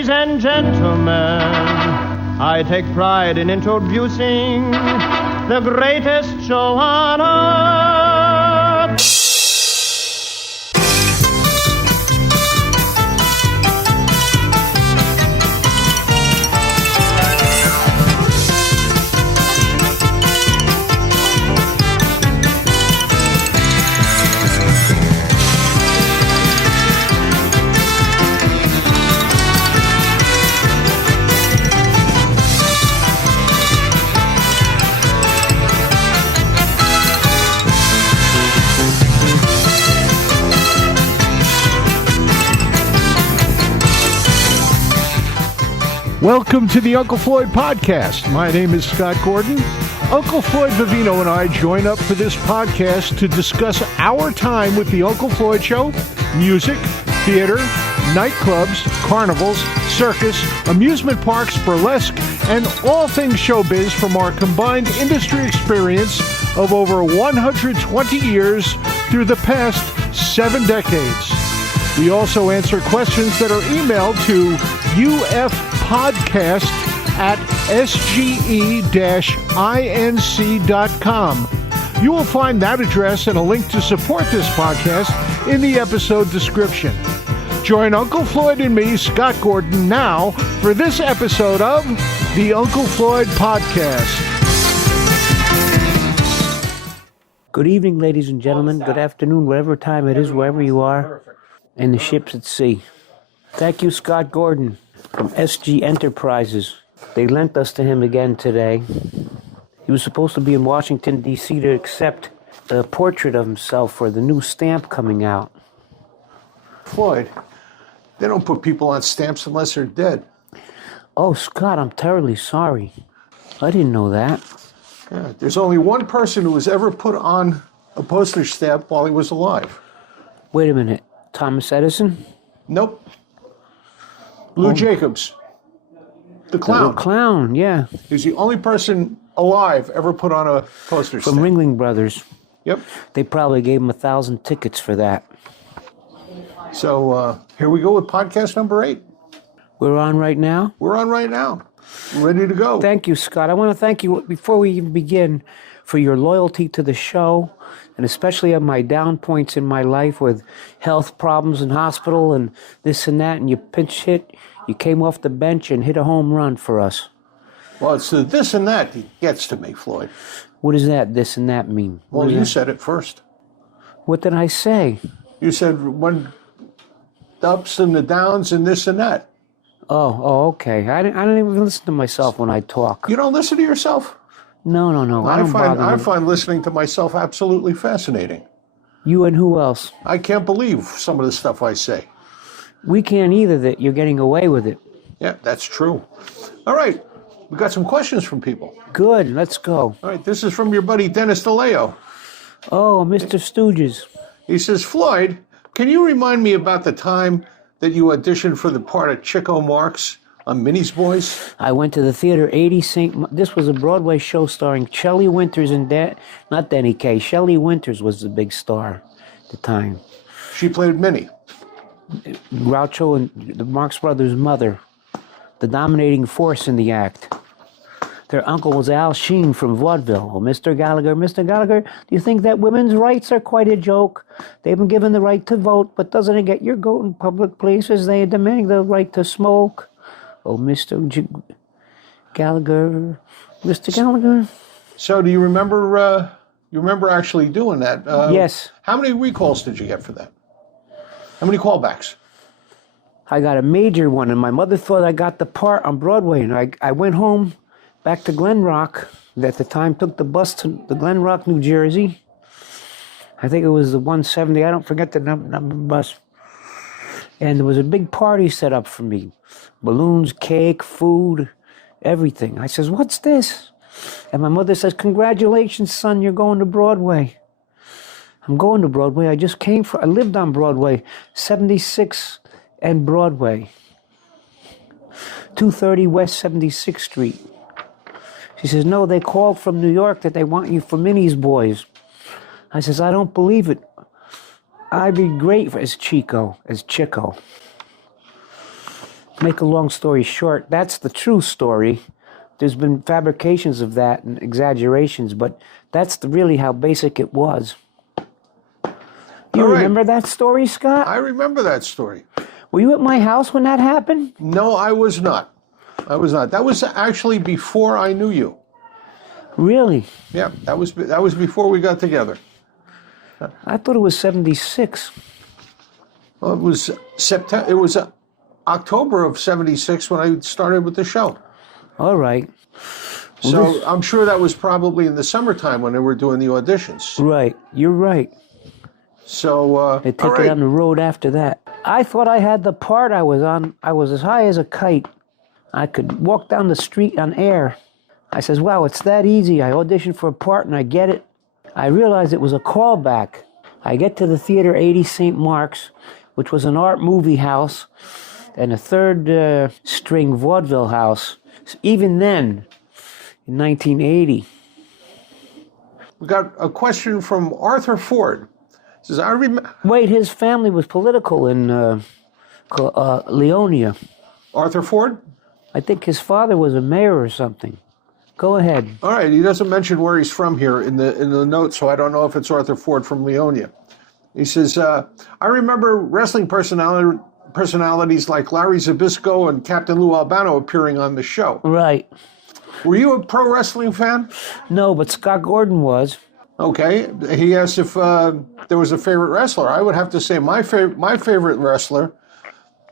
Ladies and gentlemen, I take pride in introducing the greatest show on earth. Welcome to the Uncle Floyd Podcast. My name is Scott Gordon. Uncle Floyd Vivino and I join up for this podcast to discuss our time with the Uncle Floyd Show, music, theater, nightclubs, carnivals, circus, amusement parks, burlesque, and all things showbiz from our combined industry experience of over 120 years through the past 7 decades. We also answer questions that are emailed to ufpodcast@sge-inc.com. You will find that address and a link to support this podcast in the episode description. Join Uncle Floyd and me, Scott Gordon, now for this episode of the Uncle Floyd Podcast. Good evening, ladies and gentlemen. Good afternoon, whatever time it is, wherever you are, and the ships at sea. Thank you, Scott Gordon from SG Enterprises. They lent us to him again today. He was supposed to be in Washington, D.C. to accept the portrait of himself for the new stamp coming out. Floyd, they don't put people on stamps unless they're dead. Oh, Scott, I'm terribly sorry. I didn't know that. Yeah, there's only one person who was ever put on a postage stamp while he was alive. Wait a minute. Thomas Edison? Nope. Lou Jacobs. The clown. The clown, yeah. He's the only person alive ever put on a postage From stamp. Ringling Brothers. Yep. They probably gave him 1,000 tickets for that. So here we go with podcast number 8. We're on right now? We're on right now. We're ready to go. Thank you, Scott. I want to thank you, before we even begin, for your loyalty to the show, and especially at my down points in my life with health problems in hospital and this and that, and you pinch hit, you came off the bench and hit a home run for us. Well, it's the this and that gets to me, Floyd. What does that, this and that mean? Well, you said it first. What did I say? You said when the ups and the downs and this and that. Oh, okay. I don't even listen to myself when I talk. You don't listen to yourself? No. I find listening to myself absolutely fascinating. You and who else? I can't believe some of the stuff I say. We can't either, that you're getting away with it. Yeah, that's true. All right. We got some questions from people. Good. Let's go. All right. This is from your buddy Dennis DeLeo. Oh, Mr. Stooges. He says, Floyd, can you remind me about the time that you auditioned for the part of Chico Marx on Minnie's Boys? I went to the theater, 80 This was a Broadway show starring Shelley Winters and not Denny Kaye. Shelley Winters was the big star at the time. She played Minnie. Groucho and the Marx Brothers' mother, the dominating force in the act. Their uncle was Al Sheen from Vaudeville. Oh, Mr. Gallagher, do you think that women's rights are quite a joke? They've been given the right to vote, but doesn't it get your goat in public places? They are demanding the right to smoke. Oh, Mr. Gallagher. So do you remember actually doing that? Yes. How many recalls did you get for that? How many callbacks? I got a major one, and my mother thought I got the part on Broadway, and I went home back to Glen Rock. At the time, took the bus to the Glen Rock, New Jersey. I think it was the 170. I don't forget the number of the bus. And there was a big party set up for me. Balloons, cake, food, everything. I says, what's this? And my mother says, congratulations, son, you're going to Broadway. I'm going to Broadway. I lived on Broadway, 76 and Broadway. 230 West 76th Street. She says, no, they called from New York that they want you for Minnie's Boys. I says, I don't believe it. I'd be great as Chico. Make a long story short, that's the true story. There's been fabrications of that and exaggerations, but that's really how basic it was. You remember that story, Scott? I remember that story. Were you at my house when that happened? No, I was not. That was actually before I knew you. Really? Yeah, that was before we got together. I thought it was 76. Well, it was September. It was October of '76 when I started with the show. All right. So I'm sure that was probably in the summertime when they were doing the auditions. Right. You're right. So They take it on the road after that. I thought I had the part I was on. I was as high as a kite. I could walk down the street on air. I says, wow, it's that easy. I auditioned for a part and I get it. I realized it was a callback. I get to the Theater 80 St. Mark's, which was an art movie house and a third string vaudeville house. Even then, in 1980. We got a question from Arthur Ford. It says, I remember. Wait, his family was political in Leonia. Arthur Ford? I think his father was a mayor or something. Go ahead. All right, he doesn't mention where he's from here in the note, so I don't know if it's Arthur Ford from Leonia. He says, I remember wrestling personalities like Larry Zbyszko and Captain Lou Albano appearing on the show. Right. Were you a pro wrestling fan? No, but Scott Gordon was. Okay. He asked if there was a favorite wrestler. I would have to say my favorite wrestler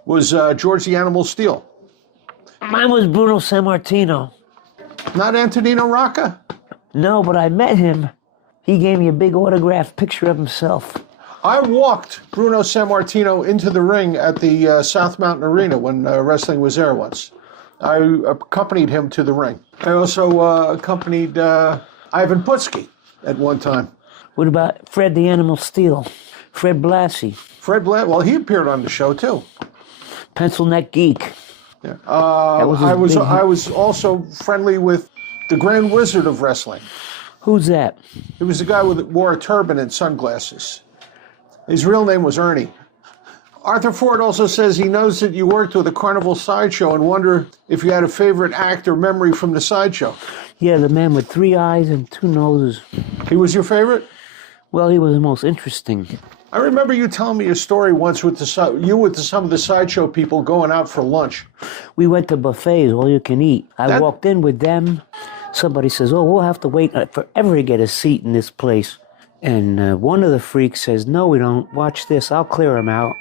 was George the Animal Steele. Mine was Bruno Sammartino. Not Antonino Rocca? No, but I met him. He gave me a big autographed picture of himself. I walked Bruno Sammartino into the ring at the South Mountain Arena when wrestling was there once. I accompanied him to the ring. I also accompanied Ivan Putski at one time. What about Fred the Animal Steele? Fred Blassie. Well, he appeared on the show too. Pencil Neck Geek. Yeah. I was also friendly with the Grand Wizard of Wrestling. Who's that? He was the guy who wore a turban and sunglasses. His real name was Ernie. Arthur Ford also says he knows that you worked with a carnival sideshow and wonder if you had a favorite act or memory from the sideshow. Yeah, the man with 3 eyes and 2 noses. He was your favorite? Well, he was the most interesting. I remember you telling me a story once with some of the sideshow people going out for lunch. We went to buffets, all you can eat. I walked in with them. Somebody says, oh, we'll have to wait forever to get a seat in this place. And one of the freaks says, no, we don't. Watch this. I'll clear him out.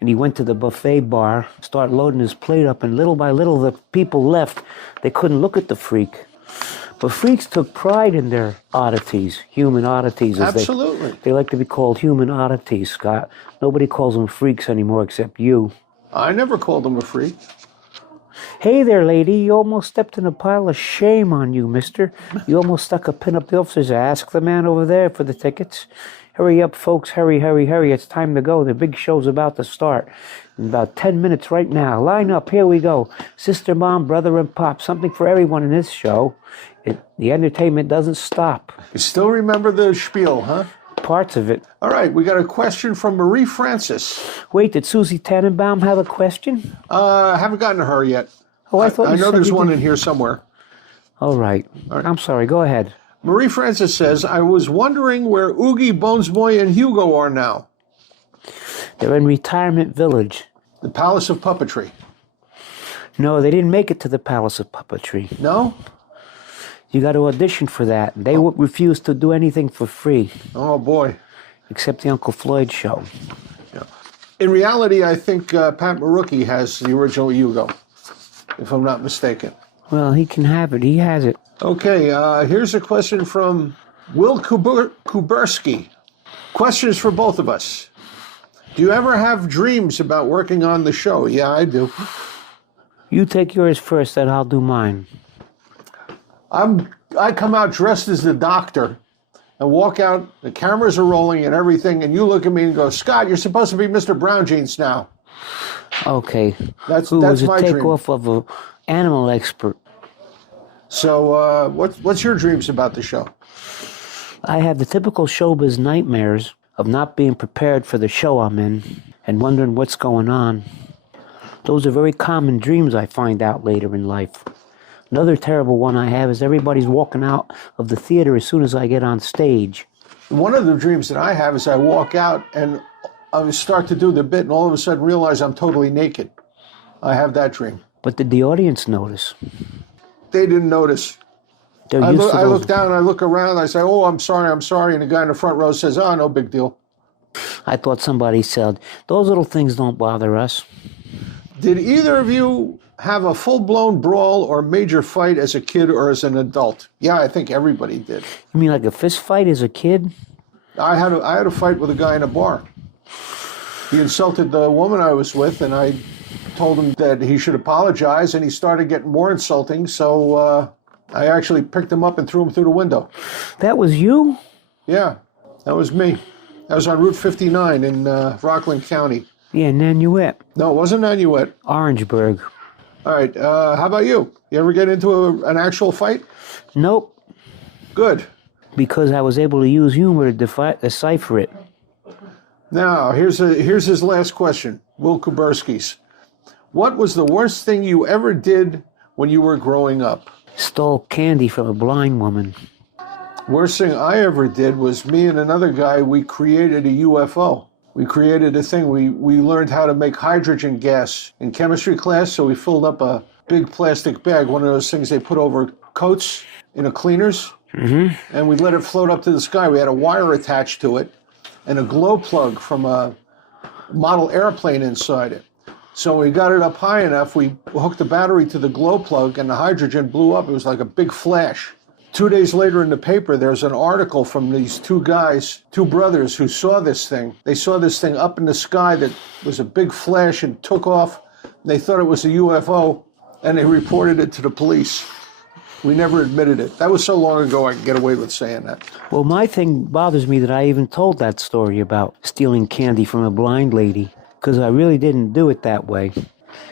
And he went to the buffet bar, started loading his plate up, and little by little the people left. They couldn't look at the freak. But freaks took pride in their oddities, human oddities. Absolutely. They like to be called human oddities, Scott. Nobody calls them freaks anymore except you. I never called him a freak. Hey there, lady. You almost stepped in a pile of shame on you, mister. You almost stuck a pin up the officer's ass. Ask the man over there for the tickets. Hurry up, folks. Hurry, hurry, hurry. It's time to go. The big show's about to start. In about 10 minutes right now. Line up. Here we go. Sister, mom, brother, and pop. Something for everyone in this show. The entertainment doesn't stop. You still remember the spiel, huh? Parts of it. All right, we got a question from Marie Francis. Wait, did Susie Tannenbaum have a question? Haven't gotten to her yet. Oh, I know there's one in here somewhere. All right. I'm sorry. Go ahead. Marie Francis says, I was wondering where Oogie, Bonesboy, and Hugo are now. They're in Retirement Village. The Palace of Puppetry. No, they didn't make it to the Palace of Puppetry. No? You got to audition for that. They refused to do anything for free. Oh, boy. Except the Uncle Floyd show. Yeah. In reality, I think Pat Marucki has the original Hugo, if I'm not mistaken. Well, he can have it. He has it. Okay, here's a question from Will Kuberski. Questions for both of us. Do you ever have dreams about working on the show? Yeah, I do. You take yours first, then I'll do mine. I come out dressed as the doctor and walk out, the cameras are rolling and everything, and you look at me and go, Scott, you're supposed to be Mr. Brown Jeans now. Okay. That's was my a dream. takeoff of an animal expert. So what's your dreams about the show? I have the typical showbiz nightmares of not being prepared for the show I'm in and wondering what's going on. Those are very common dreams I find out later in life. Another terrible one I have is everybody's walking out of the theater as soon as I get on stage. One of the dreams that I have is I walk out and I start to do the bit and all of a sudden realize I'm totally naked. I have that dream. But did the audience notice? They didn't notice. I look down and I look around and I say, oh, I'm sorry. And the guy in the front row says, oh, no big deal. I thought somebody said, those little things don't bother us. Did either of you have a full-blown brawl or major fight as a kid or as an adult? Yeah, I think everybody did. You mean like a fist fight as a kid? I had a fight with a guy in a bar. He insulted the woman I was with, and I told him that he should apologize, and he started getting more insulting, so I actually picked him up and threw him through the window. That was you? Yeah, that was me. That was on Route 59 in Rockland County. Yeah, Nanuet. No, it wasn't Nanuet. Orangeburg. All right, how about you? You ever get into an actual fight? Nope. Good. Because I was able to use humor to decipher it. Now, here's his last question, Will Kuberski's. What was the worst thing you ever did when you were growing up? Stole candy from a blind woman. Worst thing I ever did was me and another guy, we created a UFO. We created a thing. We learned how to make hydrogen gas in chemistry class, so we filled up a big plastic bag, one of those things they put over coats in a cleaners, and we let it float up to the sky. We had a wire attached to it and a glow plug from a model airplane inside it. So we got it up high enough, we hooked the battery to the glow plug, and the hydrogen blew up. It was like a big flash. 2 days later in the paper, there's an article from these two brothers who saw this thing. They saw this thing up in the sky that was a big flash and took off. They thought it was a UFO, and they reported it to the police. We never admitted it. That was so long ago I could get away with saying that. Well, my thing bothers me that I even told that story about stealing candy from a blind lady, because I really didn't do it that way.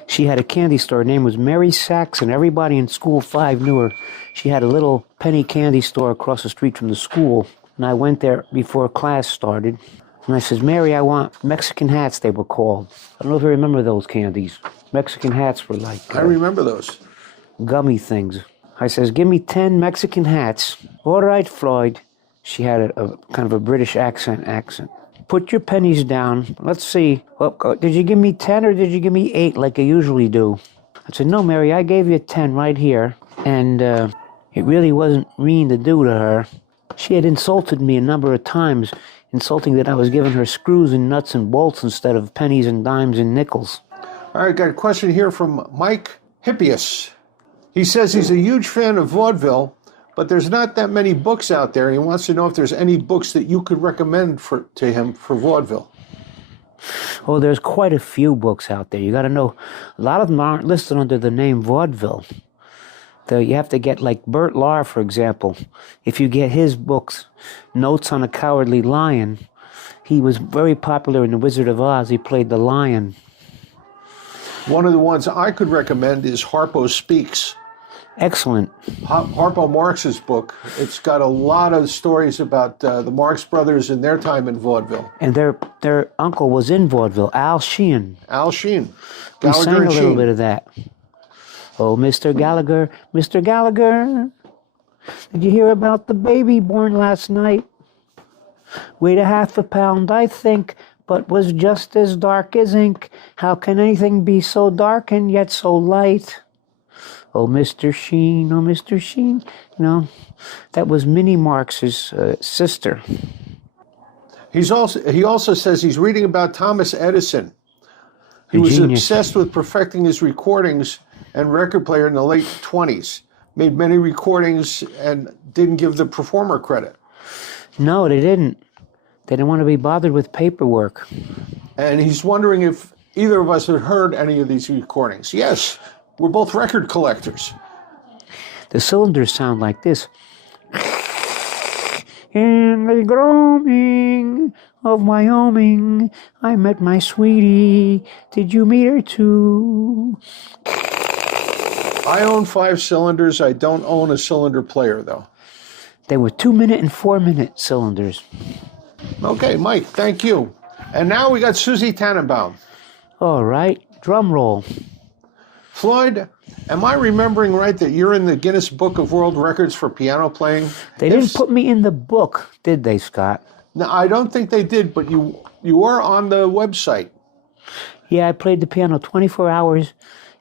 She had a candy store. Her name was Mary Sachs, and everybody in School 5 knew her. She had a little penny candy store across the street from the school, and I went there before class started. And I says, Mary, I want Mexican hats, they were called. I don't know if you remember those candies. Mexican hats were like... I remember those. Gummy things. I says, give me 10 Mexican hats. All right, Floyd. She had a kind of a British accent. Put your pennies down. Let's see. Well, did you give me 10 or did you give me 8 like you usually do? I said, no, Mary, I gave you 10 right here. And it really wasn't mean to do to her. She had insulted me a number of times, insulting that I was giving her screws and nuts and bolts instead of pennies and dimes and nickels. All right, got a question here from Mike Hippius. He says he's a huge fan of Vaudeville, but there's not that many books out there. He wants to know if there's any books that you could recommend to him for Vaudeville. Oh, there's quite a few books out there. You got to know, a lot of them aren't listed under the name Vaudeville. You have to get, like Bert Lahr, for example. If you get his books, Notes on a Cowardly Lion, he was very popular in The Wizard of Oz. He played the lion. One of the ones I could recommend is Harpo Speaks. Excellent. Harpo Marx's book. It's got a lot of stories about the Marx brothers and their time in Vaudeville. And their uncle was in Vaudeville, Al Sheehan. Al Sheehan. We sang a little bit of that. Oh, Mr. Gallagher, Mr. Gallagher, did you hear about the baby born last night? Weighed a half a pound, I think, but was just as dark as ink. How can anything be so dark and yet so light? Oh, Mr. Sheen, oh, Mr. Sheen. You know, that was Minnie Marx's sister. He also says he's reading about Thomas Edison. He was obsessed with perfecting his recordings and record player in the late 20s. Made many recordings and didn't give the performer credit. No, they didn't. They didn't want to be bothered with paperwork. And he's wondering if either of us had heard any of these recordings. Yes, we're both record collectors. The cylinders sound like this. In the gloaming of Wyoming, I met my sweetie. Did you meet her too? I own 5 cylinders. I don't own a cylinder player, though. They were 2-minute and 4-minute cylinders. Okay, Mike, thank you. And now we got Susie Tannenbaum. All right. Drum roll. Floyd, am I remembering right that you're in the Guinness Book of World Records for piano playing? They didn't put me in the book, did they, Scott? No, I don't think they did, but you are on the website. Yeah, I played the piano 24 hours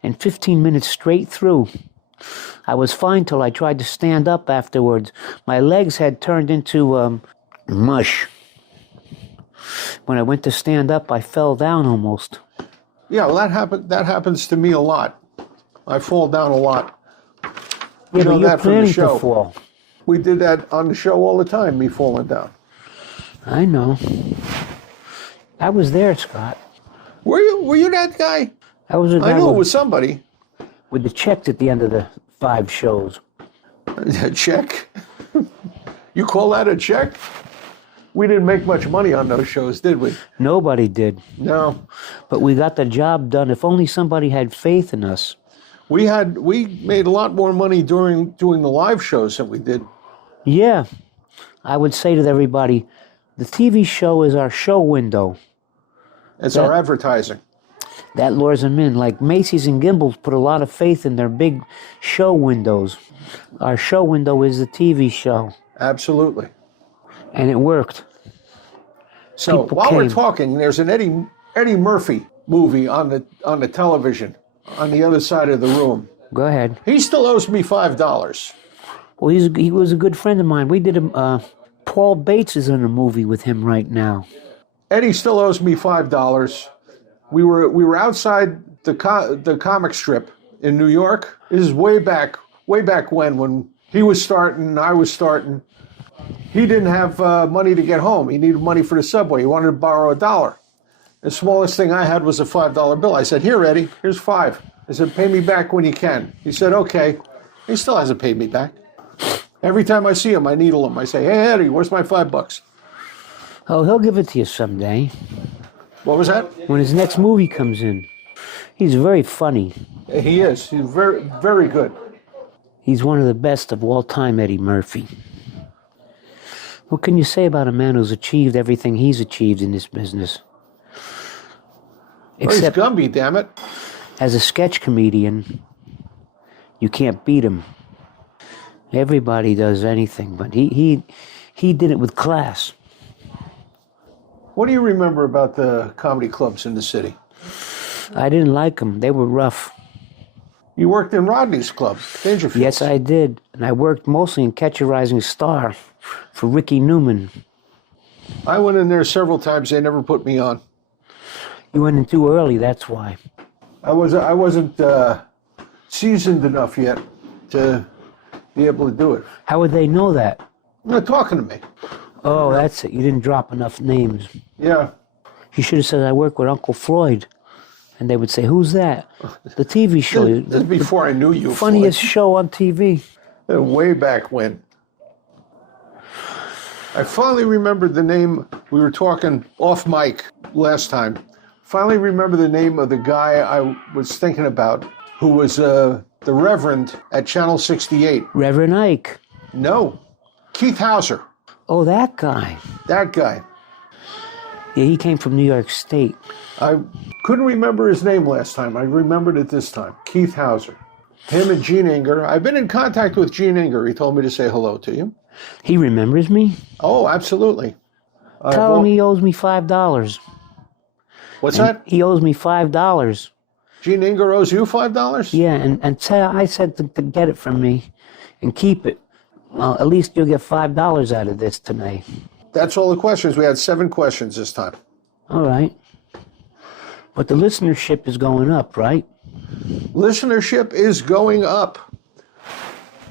and 15 minutes straight through. I was fine till I tried to stand up afterwards. My legs had turned into mush. When I went to stand up, I fell down almost. Yeah, well, that happens to me a lot. I fall down a lot. Yeah, but you're planning to fall. We did that on the show all the time, me falling down. I know. I was there, Scott. Were you that guy? I was a guy I knew it was somebody. with the checks at the end of the 5 shows. A check? You call that a check? We didn't make much money on those shows, did we? Nobody did. No. But we got the job done. If only somebody had faith in us. We made a lot more money doing the live shows than we did. Yeah. I would say to everybody, the TV show is our show window. It's our advertising. That lures them in. Like Macy's and Gimbel's put a lot of faith in their big show windows. Our show window is the TV show. Absolutely. And it worked. So People while came. we're talking, there's an Eddie Murphy movie on the television on the other side of the room. Go ahead. He still owes me $5. Well, he was a good friend of mine. We did Paul Bates is in a movie with him right now. Eddie still owes me $5. We were outside the comic strip in New York. This is way back when he was starting, I was starting. He didn't have money to get home. He needed money for the subway. He wanted to borrow $1. The smallest thing I had was a $5 bill. I said, "Here, Eddie, here's 5." I said, "Pay me back when you can." He said, "Okay." He still hasn't paid me back. Every time I see him, I needle him. I say, "Hey, Eddie, where's my $5?" Oh, he'll give it to you someday. What was that? When his next movie comes in. He's very funny. He is. He's very, very good. He's one of the best of all time, Eddie Murphy. What can you say about a man who's achieved everything he's achieved in this business? Well, he's Gumby, damn it. As a sketch comedian, you can't beat him. Everybody does anything, but he did it with class. What do you remember about the comedy clubs in the city? I didn't like them. They were rough. You worked in Rodney's club, Dangerfield. Yes, I did. And I worked mostly in Catch a Rising Star for Ricky Newman. I went in there several times. They never put me on. You went in too early, that's why. I wasn't seasoned enough yet to be able to do it. How would they know that? They're talking to me. Oh, that's it. You didn't drop enough names. Yeah. You should have said, I work with Uncle Floyd. And they would say, who's that? The TV show. This is before I knew you. Funniest show on TV. Way back when. I finally remembered the name. We were talking off mic last time. Finally remember the name of the guy I was thinking about, who was the Reverend at Channel 68. Reverend Ike. No. Keith Hauser. Oh, that guy. That guy. Yeah, he came from New York State. I couldn't remember his name last time. I remembered it this time. Keith Hauser. Him and Gene Inger. I've been in contact with Gene Inger. He told me to say hello to you. He remembers me? Oh, absolutely. Tell him he owes me $5. What's that? He owes me $5. Gene Inger owes you $5? Yeah, and tell, I said to get it from me and keep it. Well, at least you'll get $5 out of this tonight. That's all the questions. We had 7 questions this time. All right. But the listenership is going up, right? Listenership is going up.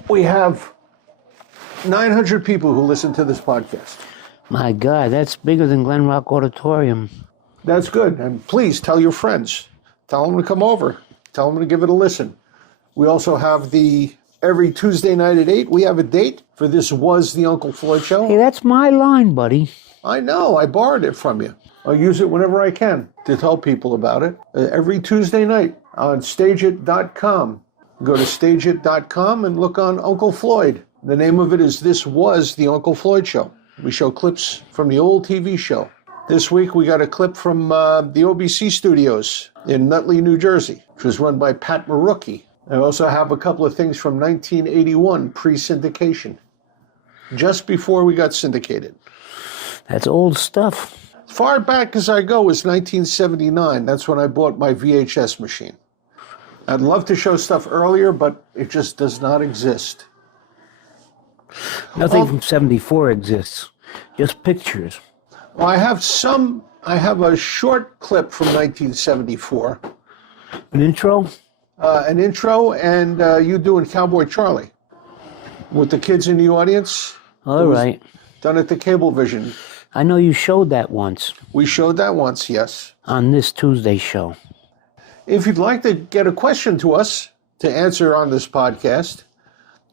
We have 900 people who listen to this podcast. My God, that's bigger than Glen Rock Auditorium. That's good. And please tell your friends. Tell them to come over. Tell them to give it a listen. We also have every Tuesday night at 8, we have a date for This Was the Uncle Floyd Show. Hey, that's my line, buddy. I know. I borrowed it from you. I'll use it whenever I can to tell people about it. Every Tuesday night on stageit.com. Go to stageit.com and look on Uncle Floyd. The name of it is This Was the Uncle Floyd Show. We show clips from the old TV show. This week we got a clip from the OBC studios in Nutley, New Jersey, which was run by Pat Marucki. I also have a couple of things from 1981, pre-syndication, just before we got syndicated. That's old stuff. As far back as I go is 1979. That's when I bought my VHS machine. I'd love to show stuff earlier, but it just does not exist. Nothing from 74 exists, just pictures. Well, I have a short clip from 1974. An intro? An intro, and you doing Cowboy Charlie with the kids in the audience. All right. Done at the Cablevision. I know you showed that once. We showed that once, yes. On this Tuesday show. If you'd like to get a question to us to answer on this podcast,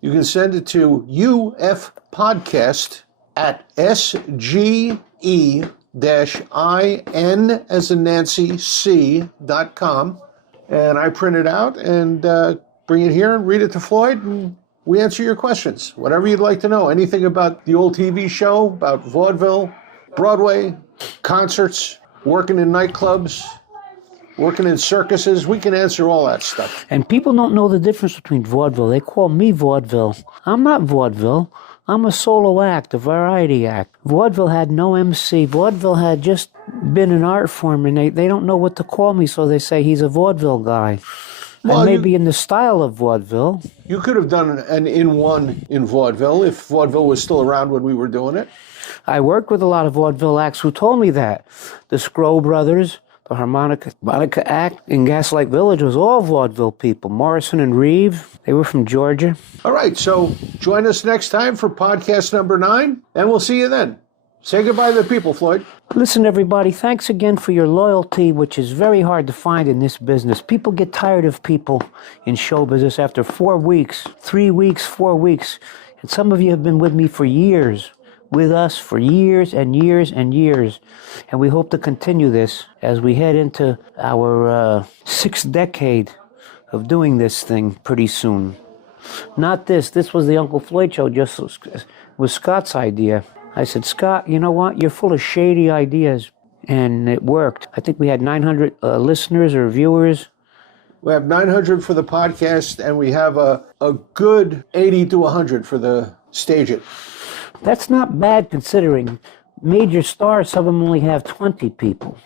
you can send it to ufpodcast@sge-in as in Nancy C.com. And I print it out and bring it here and read it to Floyd, and we answer your questions. Whatever you'd like to know. Anything about the old TV show, about vaudeville, Broadway, concerts, working in nightclubs, working in circuses. We can answer all that stuff. And people don't know the difference between vaudeville. They call me vaudeville. I'm not vaudeville. I'm a solo act, a variety act. Vaudeville had no MC. Vaudeville had just been an art form, and they don't know what to call me, so they say he's a vaudeville guy. Well, I may be in the style of vaudeville. You could have done an in-one in vaudeville if vaudeville was still around when we were doing it. I worked with a lot of vaudeville acts who told me that. The Scroll Brothers, the Harmonica Act in Gaslight Village was all vaudeville people. Morrison and Reeve, they were from Georgia. All right, so join us next time for podcast number 9, and we'll see you then. Say goodbye to the people, Floyd. Listen, everybody, thanks again for your loyalty, which is very hard to find in this business. People get tired of people in show business after 4 weeks, 3 weeks, 4 weeks. And some of you have been with me for years, with us for years and years and years. And we hope to continue this as we head into our 6th decade of doing this thing pretty soon. Not this. This was the Uncle Floyd show, just was Scott's idea. I said, Scott, you know what? You're full of shady ideas. And it worked. I think we had 900 listeners or viewers. We have 900 for the podcast, and we have a good 80 to 100 for the Stage It. That's not bad considering major stars, some of them only have 20 people.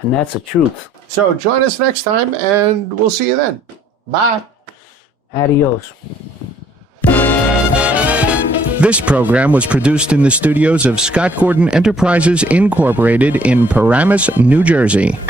And that's the truth. So join us next time, and we'll see you then. Bye. Adios. This program was produced in the studios of Scott Gordon Enterprises, Incorporated in Paramus, New Jersey.